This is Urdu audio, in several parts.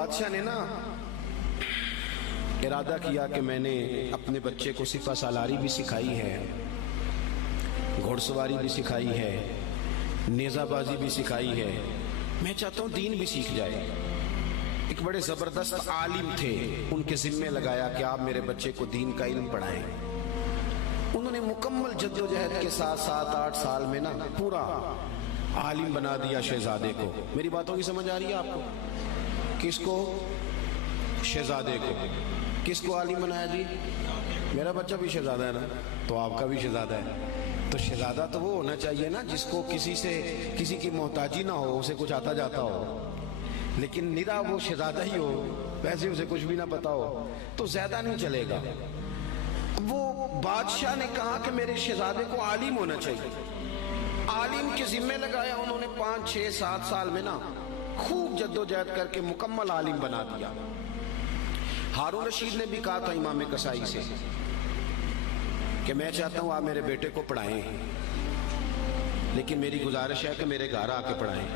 بادشاہ نے نا ارادہ کیا کہ میں نے اپنے بچے کو سپہ سالاری بھی سکھائی ہے، گھوڑ سواری بھی سکھائی ہے، نیزہ بازی بھی سکھائی ہے، میں چاہتا ہوں دین بھی سیکھ جائے۔ ایک بڑے زبردست عالم تھے، ان کے ذمہ لگایا کہ آپ میرے بچے کو دین کا علم پڑھائیں۔ انہوں نے مکمل جد و جہد کے ساتھ 7-8 سال میں نا پورا عالم بنا دیا شہزادے کو۔ میری باتوں کی سمجھ آ رہی ہے آپ کو؟ کس کو؟ شہزادے کو۔ کس کو عالم بنایا جی؟ میرا بچہ بھی شہزادہ ہے نا، تو آپ کا بھی شہزادہ ہے۔ تو شہزادہ تو وہ ہونا چاہیے نا جس کو کسی کی محتاجی نہ ہو، اسے کچھ آتا جاتا ہو، لیکن نرا وہ شہزادہ ہی ہو، ویسے اسے کچھ بھی نہ پتا ہو تو زیادہ نہیں چلے گا۔ وہ بادشاہ نے کہا کہ میرے شہزادے کو عالم ہونا چاہیے، عالم کے ذمہ لگایا۔ انہوں نے 5-6-7 سال میں نا خوب جد و جہد کر کے مکمل عالم بنا دیا۔ ہارون رشید نے بھی کہا تھا امام کسائی سے کہ میں چاہتا ہوں آپ میرے بیٹے کو پڑھائیں، لیکن میری گزارش ہے کہ میرے گھر آ کے پڑھائیں۔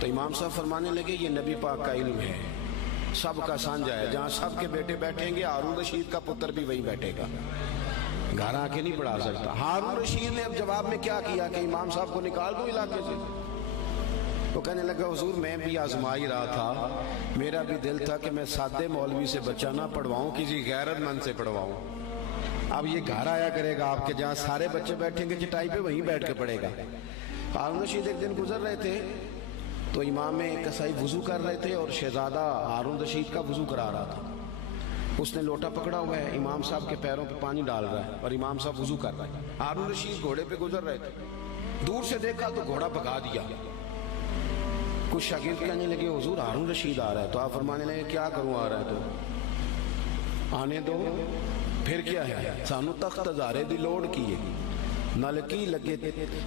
تو امام صاحب فرمانے لگے یہ نبی پاک کا علم ہے، سب کا سانجا ہے، جہاں سب کے بیٹے بیٹھیں گے ہارون رشید کا پتر بھی وہی بیٹھے گا، گھر آ کے نہیں پڑھا سکتا۔ ہارون رشید نے اب جواب میں کیا کیا کہ امام صاحب کو نکال دو علاقے سے۔ وہ کہنے لگا حضور میں بھی آزما ہی رہا تھا، میرا بھی دل تھا کہ میں سادے مولوی سے بچہ نہ پڑھواؤں، کسی غیرت مند سے پڑھواؤں۔ اب یہ گھر آیا کرے گا آپ کے، جہاں سارے بچے بیٹھیں گے چٹائی پہ وہیں بیٹھ کے پڑھے گا۔ ہارون رشید ایک دن گزر رہے تھے تو امام کسائی وضو کر رہے تھے اور شہزادہ ہارون رشید کا وضو کرا رہا تھا۔ اس نے لوٹا پکڑا ہوا ہے، امام صاحب کے پیروں پہ پانی ڈال رہا ہے اور امام صاحب وضو کر رہے ہیں۔ ہارون رشید گھوڑے پہ گزر رہے تھے، دور سے دیکھا تو گھوڑا بھگا دیا۔ کچھ شاگرد کہنے لگے حضور ہارون رشید آ رہا ہے، تو آپ فرمانے لگے کیا کروں آ رہا ہے تو آنے دو، پھر کیا ہے، سانو تخت ہزارے دی لوڑ کی ہے، نلکی لگے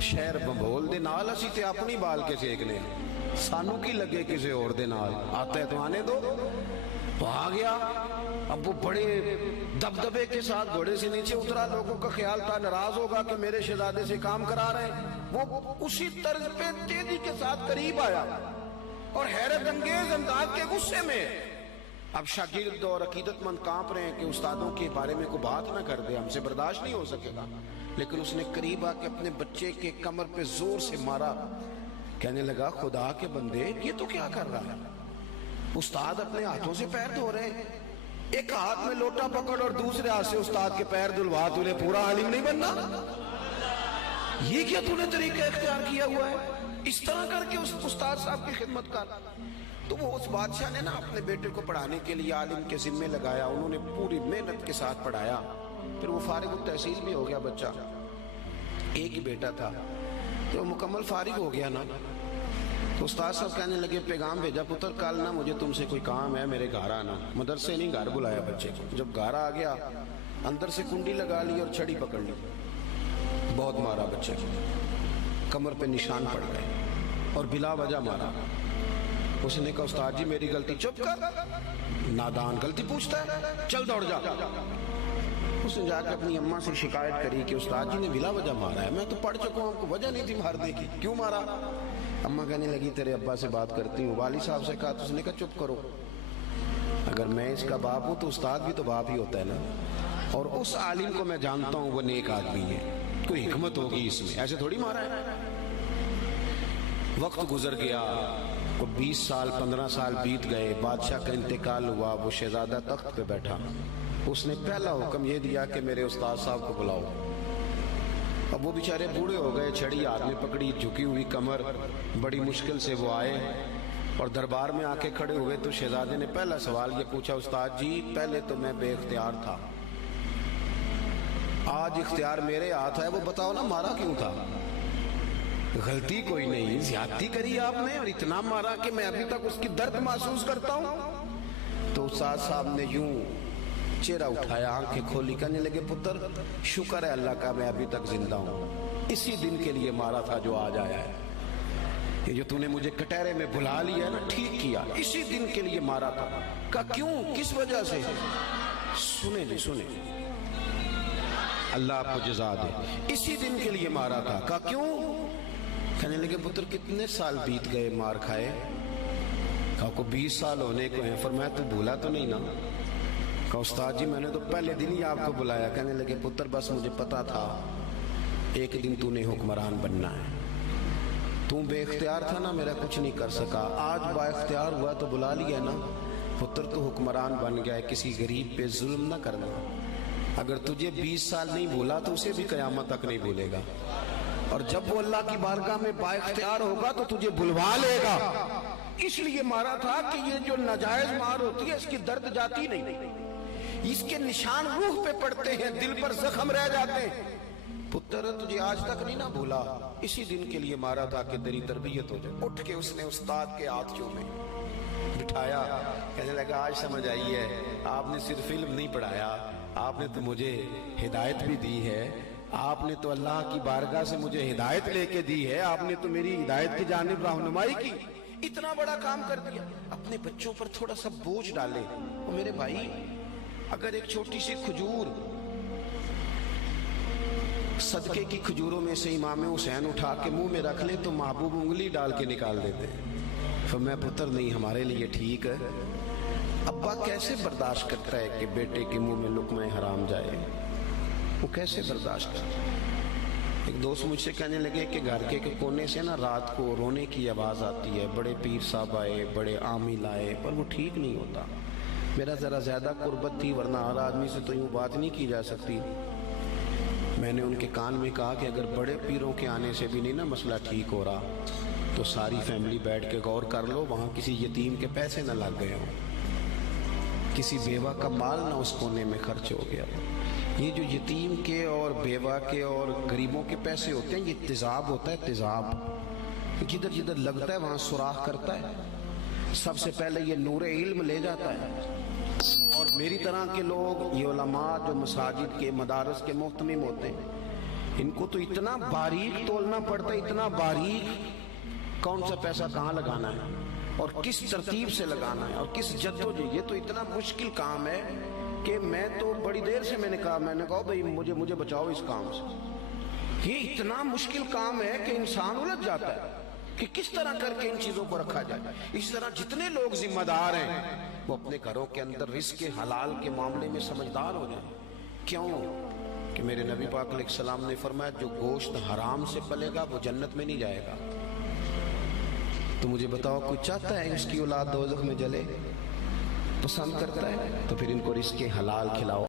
شہر بمبول دے نال، اسی تے اپنی بال کے سیکنے، سانو کی لگے کسی اور دے نال، آتا ہے تو آنے دو۔ تو آ گیا۔ اب وہ بڑے دبدبے کے ساتھ گھوڑے سے نیچے اترا، لوگوں کا خیال تھا ناراض ہوگا کہ میرے شہزادے سے کام کرا رہے ہیں۔ وہ اسی طرز پہ تیزی کے ساتھ قریب آیا اور حیرت انگیز انداز کے غصے میں۔ اب شاگرد اور عقیدت مند کانپ رہے ہیں کہ استادوں کے بارے میں کوئی بات نہ کر دے، ہم سے برداشت نہیں ہو سکے گا، لیکن اس نے قریب آ کے اپنے بچے کے کمر پہ زور سے مارا۔ کہنے لگا خدا کے بندے یہ تو کیا کر رہا ہے؟ استاد اپنے ہاتھوں سے پیر دھو رہے ہیں، ایک ہاتھ میں لوٹا پکڑ اور دوسرے ہاتھ سے استاد کے پیر دھلوا، تو نے پورا عالم نہیں بننا؟ یہ کیا تو نے طریقہ اختیار کیا ہوا ہے؟ اس طرح کر کے اس استاد صاحب کی خدمت کر۔ تو وہ اس بادشاہ نے نا اپنے بیٹے کو پڑھانے کے لیے عالم کے ذمے لگایا، انہوں نے پوری محنت کے ساتھ پڑھایا۔ پھر وہ فارغ التحصیل بھی ہو گیا بچہ، ایک ہی بیٹا تھا، تو مکمل فارغ ہو گیا نا۔ تو استاد صاحب کہنے لگے پیغام بھیجا پتر کل نا مجھے تم سے کوئی کام ہے، میرے گھر آنا۔ مدرسے نہیں گھر بلایا بچے کو۔ جب گھر آ گیا اندر سے کنڈی لگا لی اور چھڑی پکڑ لی، بہت مارا بچے کو، کمر پہ نشان پڑ گئے اور بلا وجہ مارا۔ اس نے کہا استاد جی میری غلطی۔ چپ کر، نادان، غلطی پوچھتا ہے، چل دوڑ جا۔ اس نے جا کے اپنی اماں سے شکایت کری کہ استاد جی نے بلا وجہ مارا ہے، میں تو پڑھ چکا ہوں، آپ کو وجہ نہیں تھی مارنے کی، کیوں مارا؟ اماں کہنے لگی تیرے ابا سے بات کرتی ہوں۔ والد صاحب سے کہا تو اس نے کہا چپ کرو، اگر میں اس کا باپ ہوں تو استاد بھی تو باپ ہی ہوتا ہے نا، اور اس عالم کو میں جانتا ہوں وہ نیک آدمی ہے، کوئی حکمت ہوگی اس میں، ایسے تھوڑی مارا ہے۔ وقت گزر گیا، 20 سال 15 سال بیت گئے، بادشاہ کا انتقال ہوا، وہ شہزادہ تخت پہ بیٹھا۔ اس نے پہلا حکم یہ دیا کہ میرے استاد صاحب کو بلاؤ۔ اب وہ بیچارے بوڑھے ہو گئے، چھڑی ہاتھ میں پکڑی، جھکی ہوئی کمر، بڑی مشکل سے وہ آئے اور دربار میں آ کے کھڑے ہوئے۔ تو شہزادے نے پہلا سوال یہ پوچھا استاد جی پہلے تو میں بے اختیار تھا، آج اختیار میرے ہاتھ ہے، وہ بتاؤ نا مارا کیوں تھا؟ غلطی کوئی نہیں، زیادتی کری آپ نے اور اتنا مارا کہ میں ابھی تک اس کی درد محسوس کرتا ہوں۔ تو استاد صاحب نے یوں چہرہ اٹھایا، آنکھیں کھولی، کہنے لگے پتر شکر ہے اللہ کا میں ابھی تک زندہ ہوں، اسی دن کے لیے مارا تھا جو آج آیا ہے، یہ جو تو نے مجھے کٹہرے میں بلا لیا ہے نا، ٹھیک کیا، اسی دن کے لیے مارا تھا۔ کہا کیوں، کس وجہ سے؟ سنیں جی سنیں، اللہ آپ کو جزا دے، اسی دن کے لیے مارا تھا۔ کہا کیوں؟ کہنے لگے پتر کتنے سال بیت گئے مار کھائے، کہا کو 20 سال ہونے کو ہیں، فرمایا تو بھولا تو نہیں نا؟ کہا استاد جی میں نے تو پہلے دن ہی آپ کو بلایا. کہنے لگے پتر بس مجھے پتا تھا ایک دن تو نے حکمران بننا ہے. تو بے اختیار تھا نا، میرا کچھ نہیں کر سکا. آج با اختیار ہوا تو بلا لیا نا. پتر تو حکمران بن گیا ہے، کسی غریب پہ ظلم نہ کرنا. اگر تجھے 20 سال نہیں بھولا تو اسے بھی قیامت تک نہیں بھولے گا. اور جب وہ اللہ کی بارگاہ میں با اختیار ہوگا تو تجھے بلوا لے گا. اس لیے مارا تھا کہ یہ جو ناجائز مار ہوتی ہے اس کی درد جاتی نہیں، اس کے نشان روح پہ پڑتے ہیں، دل پر زخم رہ جاتے ہیں. پتر تجھے آج تک نہیں نہ بھولا، اسی دن کے لیے مارا تھا کہ تیری تربیت ہو جائے. اٹھ کے اس نے استاد کے ہاتھ چومے، بٹھایا. کہنے لگا آج سمجھ آئی ہے، آپ نے صرف علم نہیں پڑھایا، آپ نے تو مجھے ہدایت بھی دی ہے. آپ نے تو اللہ کی بارگاہ سے مجھے ہدایت لے کے دی ہے، آپ نے تو میری ہدایت کی جانب رہنمائی کی. اتنا بڑا کام کر دیا. اپنے بچوں پر تھوڑا سا بوجھ ڈالے. اور میرے بھائی اگر ایک چھوٹی سی کھجور، صدقے کی کھجوروں میں سے امام حسین اٹھا کے منہ میں رکھ لے تو محبوب انگلی ڈال کے نکال دیتے ہیں. فرمایا پتر نہیں، ہمارے لیے ٹھیک ہے. ابا کیسے برداشت کرتا ہے کہ بیٹے کے منہ میں لقمہ حرام جائے؟ وہ کیسے برداشت کرتا ہے؟ ایک دوست مجھ سے کہنے لگے کہ گھر کے کونے سے نا رات کو رونے کی آواز آتی ہے، بڑے پیر صاحب آئے، بڑے عامل آئے، پر وہ ٹھیک نہیں ہوتا. میرا ذرا زیادہ قربت تھی، ورنہ ہر آدمی سے تو یوں بات نہیں کی جا سکتی. میں نے ان کے کان میں کہا کہ اگر بڑے پیروں کے آنے سے بھی نہیں نا مسئلہ ٹھیک ہو رہا تو ساری فیملی بیٹھ کے غور کر لو، وہاں کسی یتیم کے پیسے نہ لگ گئے ہوں، کسی بیوہ کا مال نہ اس کونے میں خرچ ہو گیا. یہ جو یتیم کے اور بیوہ کے اور غریبوں کے پیسے ہوتے ہیں، یہ تیزاب ہوتا ہے. تیزاب جدھر جدھر لگتا ہے وہاں سوراخ کرتا ہے. سب سے پہلے یہ نور علم لے جاتا ہے. اور میری طرح کے لوگ، یہ علماء جو مساجد کے مدارس کے محتمم ہوتے ہیں، ان کو تو اتنا باریک تولنا پڑتا ہے، اتنا باریک، کون سا پیسہ کہاں لگانا ہے اور کس ترتیب سے لگانا ہے اور کس جدوجہد. یہ تو اتنا مشکل کام ہے کہ میں تو بڑی دیر سے میں نے کہا بھائی مجھے بچاؤ اس کام سے. یہ اتنا مشکل کام ہے کہ انسان الجھ جاتا ہے کہ کس طرح کر کے ان چیزوں کو رکھا جائے. اس طرح جتنے لوگ ذمہ دار ہیں وہ اپنے گھروں کے اندر رزق حلال کے معاملے میں سمجھدار ہو جائیں. کیوں کہ میرے نبی پاک علیہ السلام نے فرمایا جو گوشت حرام سے پلے گا وہ جنت میں نہیں جائے گا. تو مجھے بتاؤ کوئی چاہتا ہے اس کی اولاد دوزخ میں جلے؟ پسند کرتا ہے؟ تو پھر ان کو رزق حلال کھلاؤ.